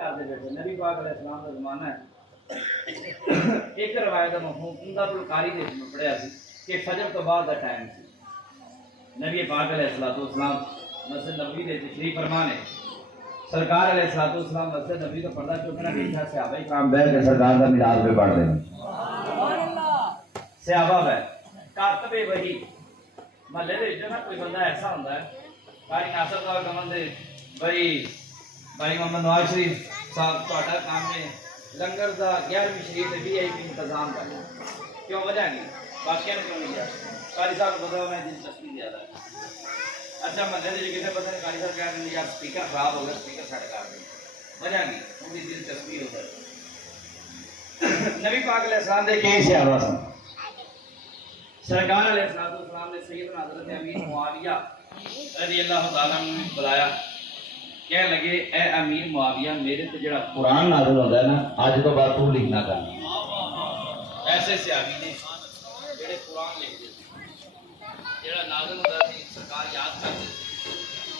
کر دے بیٹھے نبی پاک علیہ السلام کا زمانہ ہے. ایک روایت مفہوم عمدۃ القاری دے میں پڑھیا سی کہ فجر تو بعد دا ٹائم سی. نبی پاک علیہ السلام مسجد نبوی دے تشریف فرما نے. سرکار علیہ السلام مسجد نبوی کا پردہ چکنا دیکھا صحابہ کرام بیٹھ کے سرکار کا میلاد پہ پڑھ رہے ہیں. صحابہ ہے کاتب وحی محلے دے جو نا کوئی بندہ ایسا ہوتا ہے قاری ناصر صاحب کمن دے بھائی محمد نواز شریف صاحب تہاڈا کام ہے لنگر دا 11ویں شریف دے وی آئی پی انتظام کرنا. کیوں وجہ نہیں باقیاں کیوں نہیں ہے قاری صاحب بتاؤ میں دلچسپی زیادہ ہے. اچھا محلے دے کسی پتہ نہیں قاری صاحب کہہ رہے ہیں یار سپیکر خراب ہو گیا سپیکر سیٹ کر دیں وجہ نہیں ان کی دلچسپی ہو جائے. نبی پاک علیہ السلام دے کئی صحابہ سن. سرکار علیہ السلام نے سیدنا حضرت امیر معاویہ رضی اللہ تعالیٰ عنہ نے بلایا. کہنے لگے اے امیر معاویہ میرے تے جڑا قرآن نازل ہوتا ہے نا آج تو بعد تو لکھنا کرنا. ایسے صحابی نے جڑے قرآن لکھتے تھے جڑا نازل ہوتا تھی سرکار یاد کرتے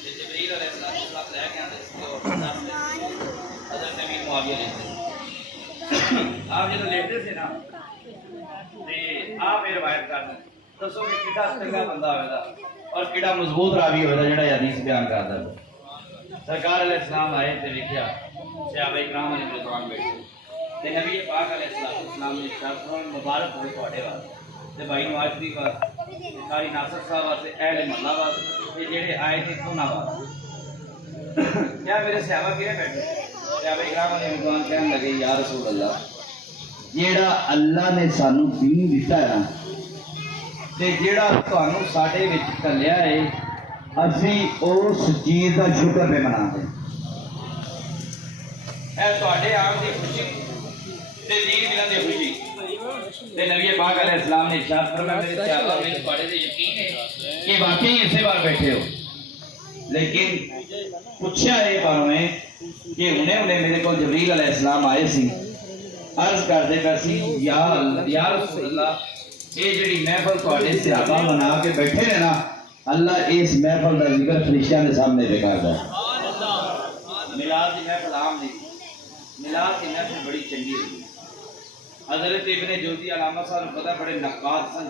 تھے جبریل علیہ السلام لے کے آتے تھے اور حضرت امیر معاویہ لکھتے تھے. آپ جب لکھتے تھے نا آپ یہ روایت کر دیں دسو کہ کیڑا چنگا بندہ ہوئے گا اور کیڑا مضبوط راوی ہوئے گا جڑا حدیث بیان کرتا ہے. سرکار علیہ السلام آئے تے ویکھیا صحابہ کرام علیہ رضوان بیٹھے تے نبی پاک علیہ السلام نے ارشاد فرمایا مبارک ہوئے تواڈے واسطے تے بھائی نواز شریف واسطے قاری ناصر صاحب واسطے اہل محلہ واسطے تے جڑے آئے تھے انہاں واسطے. کیا میرے صحابہ کہہ بیٹھے صحابہ کرام علیہ رضوان کہنے لگے یا رسول اللہ جیڑا اللہ نے سانو دین دیتا ہے نا تے جیڑا تانوں ساڈے وچ کلیا ہے اسی اس چیز کا شکر پہ مناتے ہیں. اے تواڈے آن دی خوشی تے دین ملن دی خوشی تے نبی پاک علیہ السلام نے ارشاد فرمایا میرے صحابہ میرے تواڈے تے یقین ہے کہ واقعی اسے بار بیٹھے ہو. لیکن پوچھا ہے پانوں نے کہ انہیں میرے کو جبریل علیہ السلام آئے سی عرض کرتے پہ سی یا رسول اللہ یہ جڑی محفل تواڈے صحابہ بنا کے بیٹھے ہیں نا اللہ اس محفل کا ذکر فرشتیاں کے سامنے پہ کرتا ہے. میلاد کی محفل عام نہیں میلاد کی محفل بڑی چنگی ہوئی. حضرت ابن جوزی علامہ صاحب پتہ بڑے نقاد سن